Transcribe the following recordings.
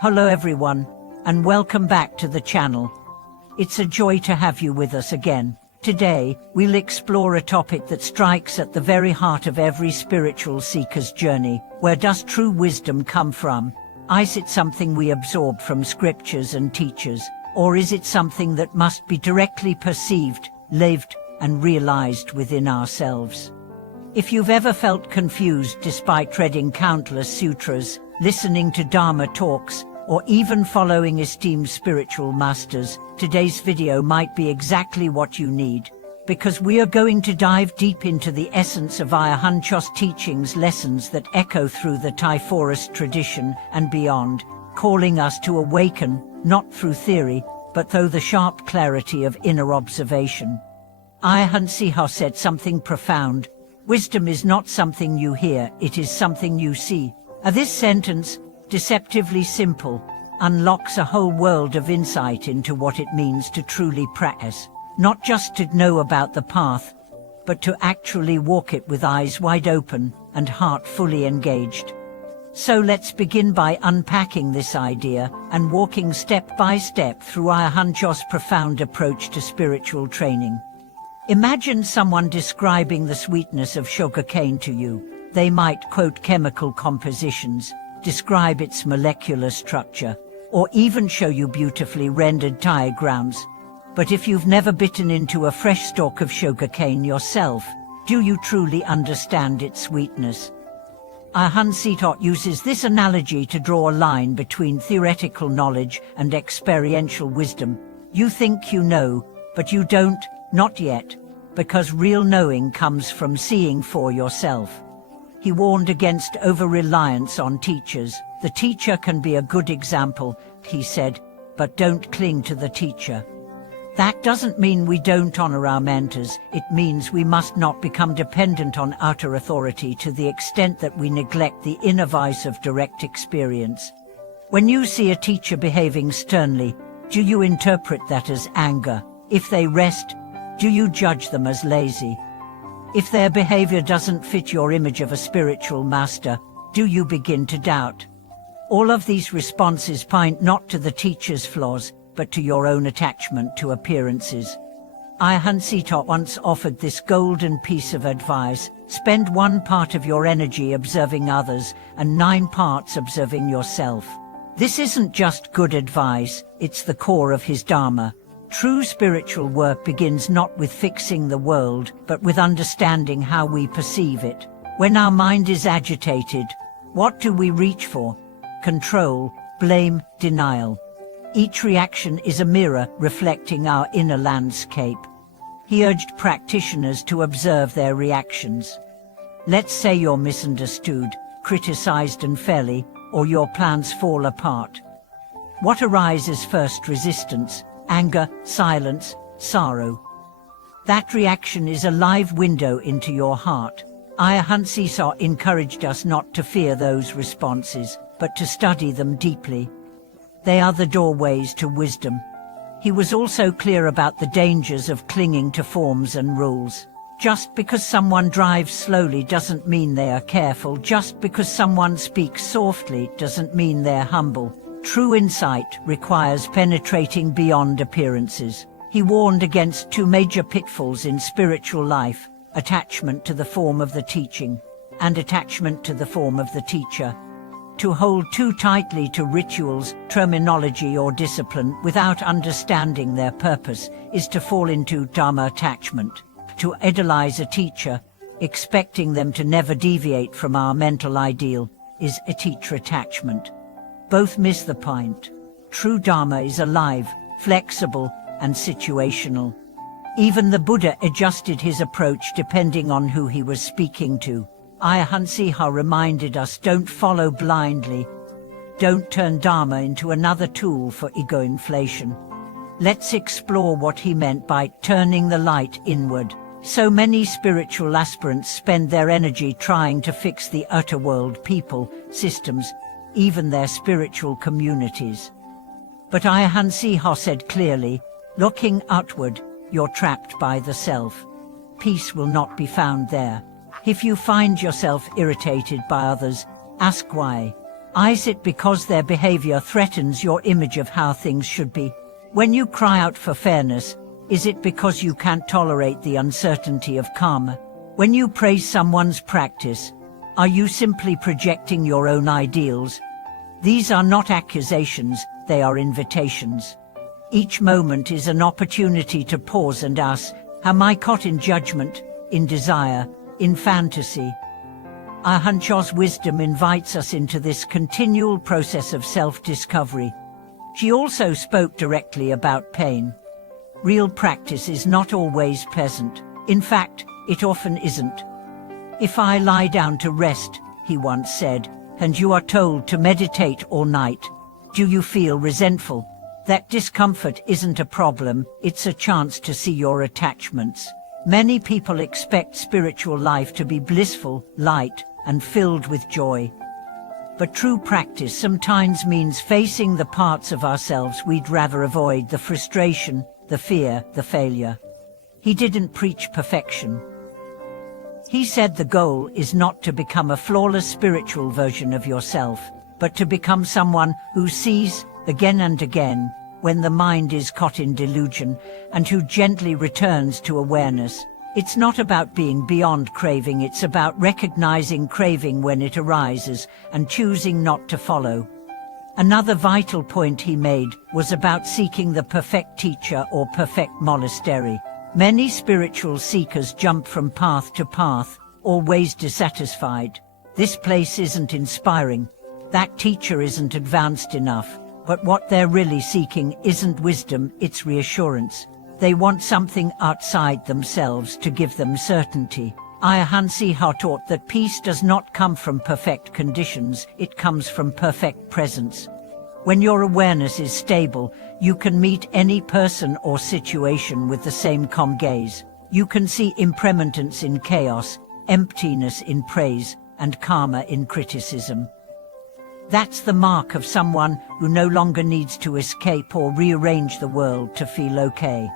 Hello everyone, and welcome back to the channel. It's a joy to have you with us again. Today, we'll explore a topic that strikes at the very heart of every spiritual seeker's journey. Where does true wisdom come from? Is it something we absorb from scriptures and teachers, or is it something that must be directly perceived, lived, and realized within ourselves? If you've ever felt confused despite reading countless sutras, listening to Dharma talks, or even following esteemed spiritual masters, today's video might be exactly what you need. Because we are going to dive deep into the essence of Ajahn Chah's teachings, lessons that echo through the Thai forest tradition and beyond, calling us to awaken, not through theory, but through the sharp clarity of inner observation. Ajahn Chah said something profound: "Wisdom is not something you hear, it is something you see." This sentence, deceptively simple, unlocks a whole world of insight into what it means to truly practice, not just to know about the path, but to actually walk it with eyes wide open and heart fully engaged. So let's begin by unpacking this idea and walking step by step through Ajahn Chah's profound approach to spiritual training. Imagine someone describing the sweetness of sugarcane to you. They might quote chemical compositions, describe its molecular structure, or even show you beautifully rendered diagrams. But if you've never bitten into a fresh stalk of sugarcane yourself, do you truly understand its sweetness? Ajahn Chah uses this analogy to draw a line between theoretical knowledge and experiential wisdom. You think you know, but you don't, not yet, because real knowing comes from seeing for yourself. He warned against over-reliance on teachers. The teacher can be a good example, he said, but don't cling to the teacher. That doesn't mean we don't honor our mentors, it means we must not become dependent on outer authority to the extent that we neglect the inner voice of direct experience. When you see a teacher behaving sternly, do you interpret that as anger? If they rest, do you judge them as lazy? If their behavior doesn't fit your image of a spiritual master, do you begin to doubt? All of these responses point not to the teacher's flaws, but to your own attachment to appearances. Ajahn Chah once offered this golden piece of advice: spend 1 part of your energy observing others, and 9 parts observing yourself. This isn't just good advice, it's the core of his Dharma. True spiritual work begins not with fixing the world, but with understanding how we perceive it. When our mind is agitated, what do we reach for? Control, blame, denial. Each reaction is a mirror reflecting our inner landscape. He urged practitioners to observe their reactions. Let's say you're misunderstood, criticized unfairly, or your plans fall apart. What arises first? Resistance, anger, silence, sorrow. That reaction is a live window into your heart. Ajahn Chah encouraged us not to fear those responses, but to study them deeply. They are the doorways to wisdom. He was also clear about the dangers of clinging to forms and rules. Just because someone drives slowly doesn't mean they are careful. Just because someone speaks softly doesn't mean they're humble. True insight requires penetrating beyond appearances. He warned against 2 major pitfalls in spiritual life: attachment to the form of the teaching, and attachment to the form of the teacher. To hold too tightly to rituals, terminology, or discipline without understanding their purpose is to fall into Dharma attachment. To idolize a teacher, expecting them to never deviate from our mental ideal, is a teacher attachment. Both miss the point. True Dharma is alive, flexible, and situational. Even the Buddha adjusted his approach depending on who he was speaking to. Ajahn Chah reminded us: don't follow blindly. Don't turn Dharma into another tool for ego inflation. Let's explore what he meant by turning the light inward. So many spiritual aspirants spend their energy trying to fix the outer world, people, systems, even their spiritual communities. But Ajahn Chah said clearly, looking outward, you're trapped by the self. Peace will not be found there. If you find yourself irritated by others, ask why. Is it because their behavior threatens your image of how things should be? When you cry out for fairness, is it because you can't tolerate the uncertainty of karma? When you praise someone's practice, are you simply projecting your own ideals? These are not accusations, they are invitations. Each moment is an opportunity to pause and ask, am I caught in judgment, in desire, in fantasy? Ajahn Chah's wisdom invites us into this continual process of self-discovery. She also spoke directly about pain. Real practice is not always pleasant. In fact, it often isn't. If I lie down to rest, he once said, and you are told to meditate all night, do you feel resentful? That discomfort isn't a problem, it's a chance to see your attachments. Many people expect spiritual life to be blissful, light, and filled with joy. But true practice sometimes means facing the parts of ourselves we'd rather avoid, the frustration, the fear, the failure. He didn't preach perfection. He said the goal is not to become a flawless spiritual version of yourself, but to become someone who sees, again and again, when the mind is caught in delusion, and who gently returns to awareness. It's not about being beyond craving, it's about recognizing craving when it arises and choosing not to follow. Another vital point he made was about seeking the perfect teacher or perfect monastery. Many spiritual seekers jump from path to path, always dissatisfied. This place isn't inspiring. That teacher isn't advanced enough. But what they're really seeking isn't wisdom, it's reassurance. They want something outside themselves to give them certainty. Ajahn Chah taught that peace does not come from perfect conditions, it comes from perfect presence. When your awareness is stable, you can meet any person or situation with the same calm gaze. You can see impermanence in chaos, emptiness in praise, and karma in criticism. That's the mark of someone who no longer needs to escape or rearrange the world to feel okay.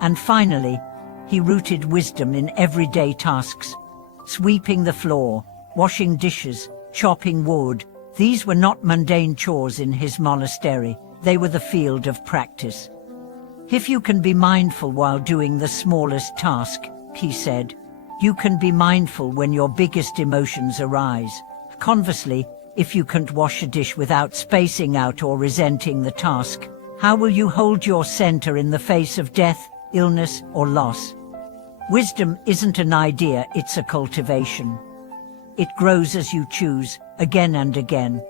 And finally, he rooted wisdom in everyday tasks. Sweeping the floor, washing dishes, chopping wood. These were not mundane chores in his monastery, they were the field of practice. If you can be mindful while doing the smallest task, he said, you can be mindful when your biggest emotions arise. Conversely, if you can't wash a dish without spacing out or resenting the task, how will you hold your center in the face of death, illness, or loss? Wisdom isn't an idea, it's a cultivation. It grows as you choose, again and again,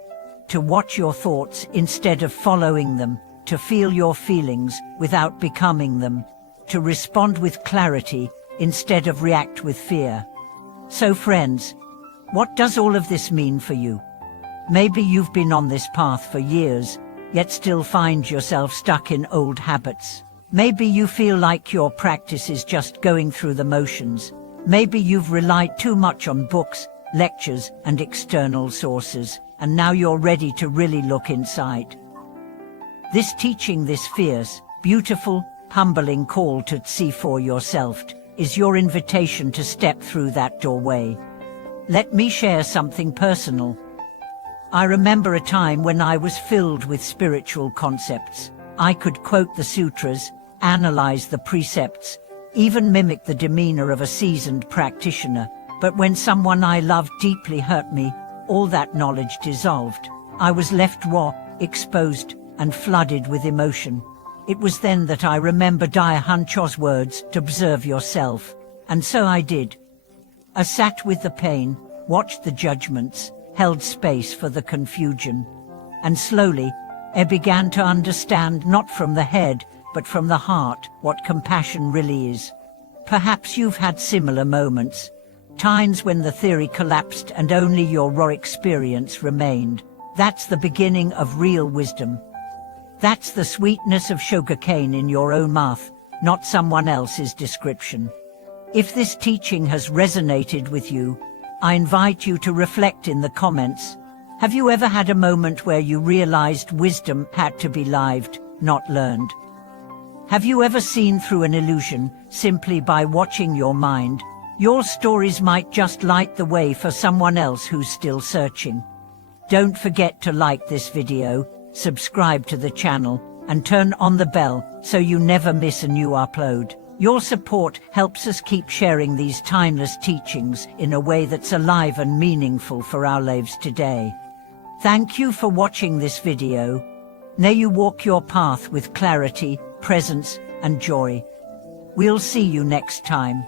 to watch your thoughts instead of following them, to feel your feelings without becoming them, to respond with clarity instead of react with fear. So friends, what does all of this mean for you? Maybe you've been on this path for years, yet still find yourself stuck in old habits. Maybe you feel like your practice is just going through the motions. Maybe you've relied too much on books, lectures, and external sources, and now you're ready to really look inside. This teaching, this fierce, beautiful, humbling call to see for yourself, is your invitation to step through that doorway. Let me share something personal. I remember a time when I was filled with spiritual concepts. I could quote the sutras, analyze the precepts, even mimic the demeanor of a seasoned practitioner. But when someone I loved deeply hurt me, all that knowledge dissolved. I was left raw, exposed, and flooded with emotion. It was then that I remembered Ajahn Chah's words, to observe yourself. And so I did. I sat with the pain, watched the judgments, held space for the confusion. And slowly, I began to understand, not from the head, but from the heart, what compassion really is. Perhaps you've had similar moments. Times when the theory collapsed and only your raw experience remained. That's the beginning of real wisdom. That's the sweetness of sugarcane in your own mouth, not someone else's description. If this teaching has resonated with you, I invite you to reflect in the comments. Have you ever had a moment where you realized wisdom had to be lived, not learned? Have you ever seen through an illusion simply by watching your mind? Your stories might just light the way for someone else who's still searching. Don't forget to like this video, subscribe to the channel, and turn on the bell so you never miss a new upload. Your support helps us keep sharing these timeless teachings in a way that's alive and meaningful for our lives today. Thank you for watching this video. May you walk your path with clarity, presence, and joy. We'll see you next time.